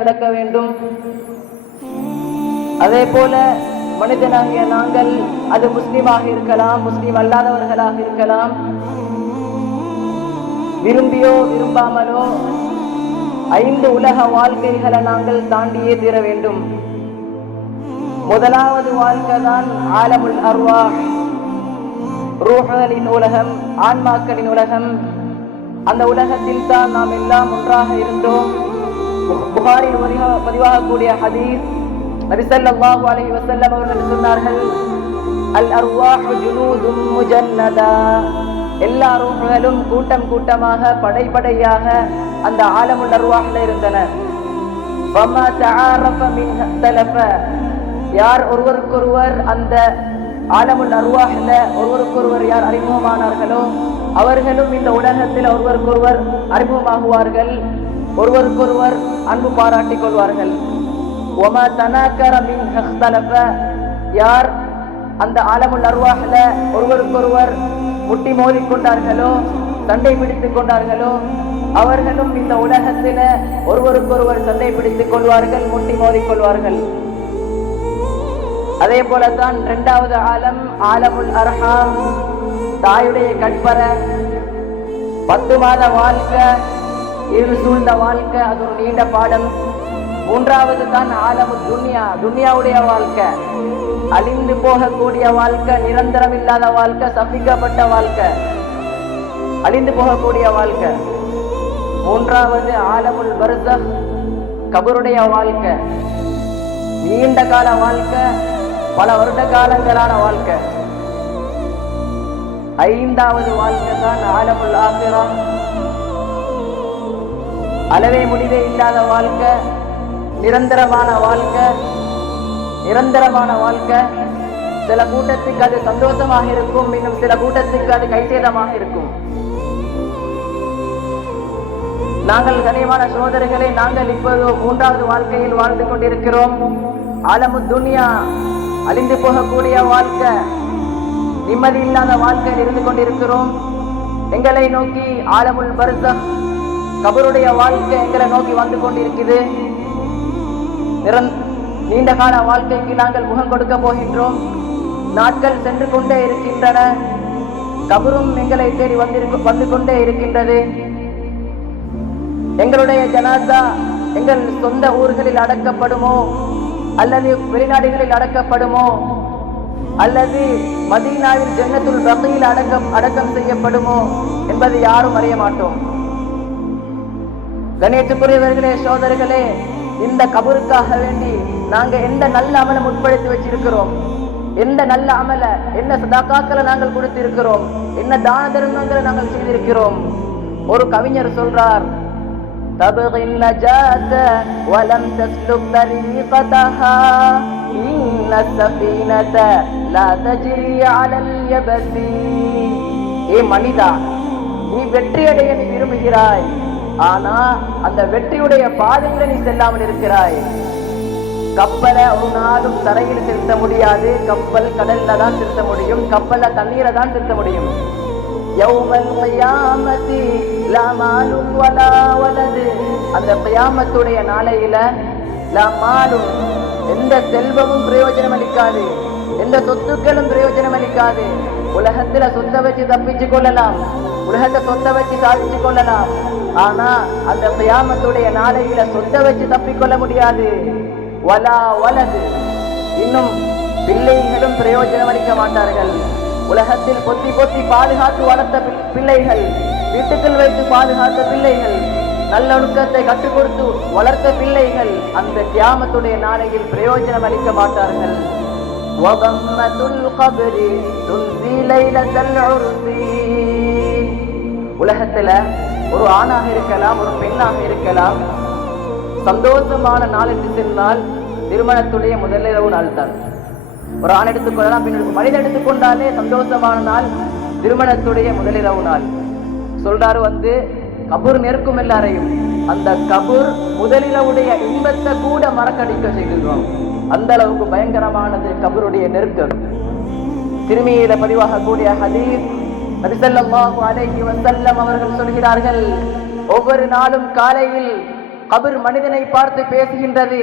நடக்க வேண்டும். அதே போல மனிதனாகிய நாங்கள், அது முஸ்லிமாக இருக்கலாம், முஸ்லிம் அல்லாதவர்களாக இருக்கலாம், விரும்பியோ விரும்பாமலோ 5 உலக வாழ்க்கைகளை நாங்கள் தாண்டியே தீர வேண்டும். முதலாவது வாழ்க்கை தான் ஆலமுல் அர்வாஹ், ரூஹ்களின் உலகம், ஆன்மாக்களின் உலகம். அந்த உலகத்தில் தான் நாம் எல்லாம் ஒன்றாக இருந்தோம். புகாரில் பதிவாகக்கூடிய ஹதீஸ், நபி ஸல்லல்லாஹு அலைஹி வஸல்லம் அவர்கள் சொன்னார்கள், அல் அர்வாஹு ஜுனூதும் முஜன்னதா, எல்லா ரூஹ்களும் கூட்டம் கூட்டமாக படைப்படையாக அந்த ஆலமுல் அர்வாஹ்ல இருந்தன. வமா தஆரஃப மின் தலஃப, யார் ஒருவருக்கொருவர் அந்த ஆலமுல் அர்வாஹ்ல ஒருவருக்கொருவர் யார் அறிமுகமானார்களோ அவர்களும் இந்த உலகத்தில் ஒருவருக்கொருவர் அறிமுகமாகுவார்கள், ஒருவருக்கொருவர் அன்பு பாராட்டிக் கொள்வார்கள். ஒமா தனாக்கர மின் இஹ்தலஃப, யார் அந்த ஆலமுல் அர்வாஹ்ல ஒருவருக்கொருவர் முட்டி மோதிக் கொண்டார்களோ, சண்டை பிடித்துக் கொண்டார்களோ, அவர்களும் இந்த உலகத்தில ஒருவருக்கொருவர் சண்டை பிடித்துக் கொள்வார்கள், முட்டி மோதிக் கொள்வார்கள். அதே போலதான் 2வது ஆலம் ஆலமுல் அர்ஹாம், தாயுடைய கற்பர, 10 மாத வாழ்க்கை, இருள் சூழ்ந்த வாழ்க்கை, அது ஒரு நீண்ட பாடம். 3வது தான் ஆலமு துன்யா, துன்யாவுடைய வாழ்க்கை, அழிந்து போகக்கூடிய வாழ்க்கை, நிரந்தரம் இல்லாத வாழ்க்கை, சபிக்கப்பட்ட வாழ்க்கை, அழிந்து போகக்கூடிய வாழ்க்கை. 3வது ஆலமுல் பர்ஸஹ், கபருடைய வாழ்க்கை, நீண்ட கால வாழ்க்கை, பல வருட காலங்களான வாழ்க்கை. 5வது வாழ்க்கை தான் ஆலமுல் ஆகிரா, அளவே முடிவே இல்லாத வாழ்க்கை, நிரந்தரமான வாழ்க்கை. நிரந்தரமான வாழ்க்கை சில கூட்டத்துக்கு அது சந்தோஷமாக இருக்கும், இன்னும் சில கூட்டத்துக்கு அது கைசேதமாக இருக்கும். நாங்கள் கனியமான சோதரிகளை, நாங்கள் இப்போது 3வது வாழ்க்கையில் வாழ்ந்து கொண்டிருக்கிறோம். ஆலமு துன்யா, அழிந்து போகக்கூடிய வாழ்க்கை, நிம்மதி இல்லாத வாழ்க்கையில் இருந்து கொண்டிருக்கிறோம். எங்களை நோக்கி ஆலமுல் பர்ஸஹ், கபருடைய வாழ்க்கை எங்களை நோக்கி வந்து கொண்டிருக்குது. நீண்ட கால வாழ்க்கைக்கு நாங்கள் முகம் கொடுக்க போகின்றோம். நாட்கள் சென்று கொண்டே இருக்கின்றன. கபரும் எங்களை தேடி வந்து கொண்டே இருக்கின்றது. எங்களுடைய ஜனாசா எங்கள் சொந்த ஊர்களில் அடக்கப்படுமோ, அல்லது வெளிநாடுகளில் அடக்கப்படுமோ, அல்லது மதீனாவில் ஜன்னத்துல் பகீல் அடக்கம் செய்யப்படுமோ என்பதை யாரும் அறிய மாட்டோம். கணேசக்குரியவர்களே, சோதரர்களே, இந்த கபருக்காக வேண்டி நாங்க எந்த நல்ல அமலை முற்படுத்தி வச்சிருக்கிறோம், எந்த நல்ல அமல, என்ன சதாக்காக்களை நாங்கள் கொடுத்திருக்கிறோம், என்ன தான தர்மங்களை நாங்கள் செய்திருக்கிறோம். ஒரு கவிஞர் சொல்றார், தபகி النجاة ولم تسلك طريقتها إن السفينة لا تجري على اليبس. ஏ மனிதா, நீ வெற்றியடைய நீ விரும்புகிறாய், ஆனா அந்த வெற்றியுடைய பாதையில நீ செல்லாமல் இருக்கிறாய். கப்பலை ஒரு நாளும் தரையில் செலுத்த முடியாது, கப்பல் கடல்ல தான் செலுத்த முடியும், கப்பல்ல தண்ணீரை தான் செலுத்த முடியும். யௌமல் கியாமத்தி லா மாலுன் வலா வலது, அந்த கியாமத்துடைய நாளையில லா மாலுன், எந்த செல்வமும் பிரயோஜனம் அளிக்காது, எந்த சொத்துக்களும் பிரயோஜனம் அளிக்காது. உலகத்துல சொத்தை வச்சு தப்பிச்சு கொள்ளலாம், உலகத்தை சொத்தை வச்சு சாதிச்சு கொள்ளலாம், ஆனா அந்த கியாமத்துடைய நாளையில சொத்தை வச்சு தப்பிக்கொள்ள முடியாது. வலா வலது, இன்னும் பிள்ளைகளும் பிரயோஜனம் அளிக்க மாட்டார்கள். உலகத்தில் பொத்தி பொத்தி பாதுகாத்து வளர்த்த பிள்ளைகள், வீட்டுக்குள் வைத்து பாதுகாத்த பிள்ளைகள், நல்லொழுக்கத்தை கற்றுக் கொடுத்து வளர்த்த பிள்ளைகள் அந்த கியாமத்துடைய நாளையில் பிரயோஜனம் அளிக்க மாட்டார்கள். உலகத்துல ஒரு ஆணாக இருக்கலாம், ஒரு பெண்ணாக இருக்கலாம், சந்தோஷமான நாள் என்று சொன்னால் திருமணத்துடைய முதலிரவு நாள் தான். ஒரு ஆண் எடுத்துக்கொள்ளலாம், மனிதன் எடுத்துக்கொண்டாலே சந்தோஷமான நாள் திருமணத்துடைய முதலிரவு நாள். சொல்றாரு, கபூர் நெருக்கும் எல்லாரையும், அந்த கபூர் முதலிரவுடைய இன்பத்தை கூட மறக்கடிக்க செய்திருவோம். அந்த அளவுக்கு பயங்கரமானது கபருடைய நெருக்கம். திருமியில பதிவாக கூடிய ஹதீஸ், நபி ஸல்லல்லாஹு அலைஹி வஸல்லம் அவர்கள் சொல்கிறார்கள், ஒவ்வொரு நாளும் காலையில் கபர் மனிதனை பார்த்து பேசுகின்றது.